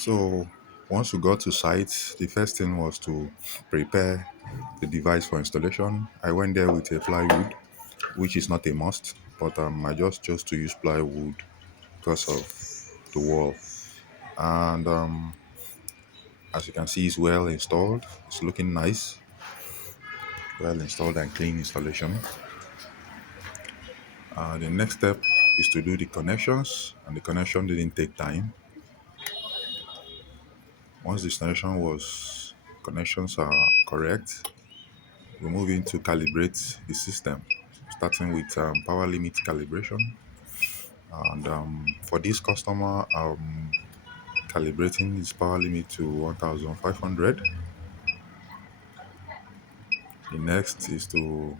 So once we got to site, the first thing was to prepare the device for installation. I went there with a plywood, which is not a must, but I just chose to use plywood because of the wall. And as you can see, it's well installed. It's looking nice, well installed and clean installation. The next step is to do the connections, and the connection didn't take time. Once the installation was connections are correct, we move in to calibrate the system, starting with power limit calibration. And for this customer, calibrating his power limit to 1500. The next is to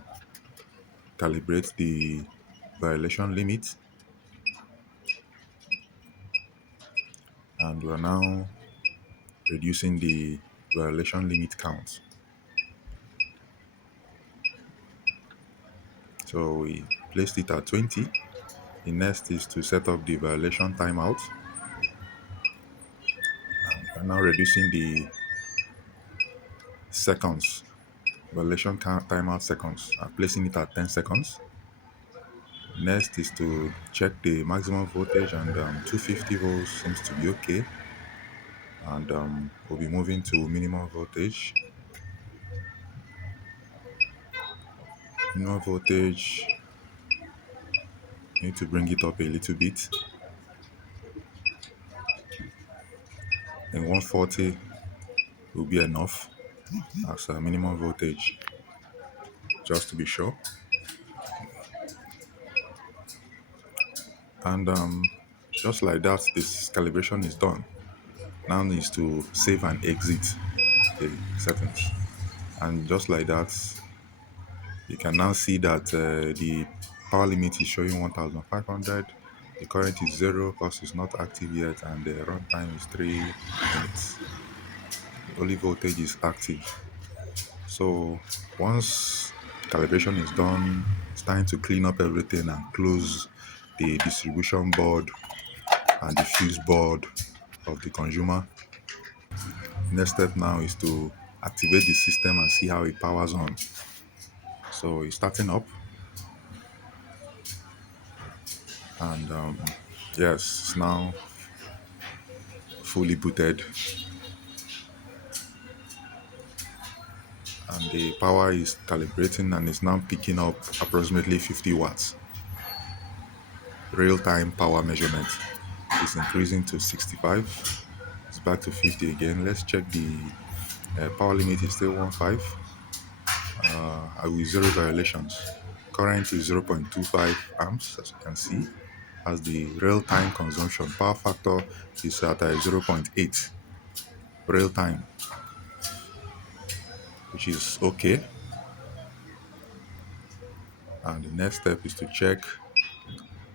calibrate the violation limit, and we are now reducing the violation limit count. So we placed it at 20. The next is to set up the violation timeout. We're now reducing the seconds, violation timeout seconds, and placing it at 10 seconds. Next is to check the maximum voltage, and 250 volts seems to be okay. And we'll be moving to minimum voltage. Minimum voltage, need to bring it up a little bit. And 140 will be enough as a minimum voltage, just to be sure. And just like that, this calibration is done. Now needs to save and exit the settings. And just like that, you can now see that the power limit is showing 1500. The current is 0 because it's not active yet, and the runtime is 3 minutes. The only voltage is active. So once calibration is done, it's time to clean up everything and close the distribution board and the fuse board of the consumer. Next step now is to activate the system and see how it powers on. So it's starting up, and yes, it's now fully booted, and the power is calibrating and is now picking up approximately 50 watts. Real-time power measurement is increasing to 65. It's back to 50 again. Let's check the power limit is still 15. With zero violations. Current is 0.25 amps, as you can see. As the real-time consumption power factor is at 0.8 real-time, which is okay. And the next step is to check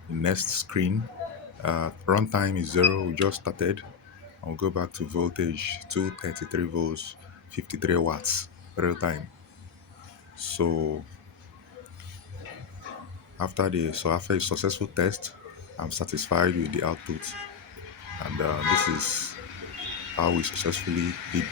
the next screen. Runtime is 0. We just started. I'll go back to voltage 233 volts, 53 watts real-time. So after a successful test, I'm satisfied with the output, and this is how we successfully did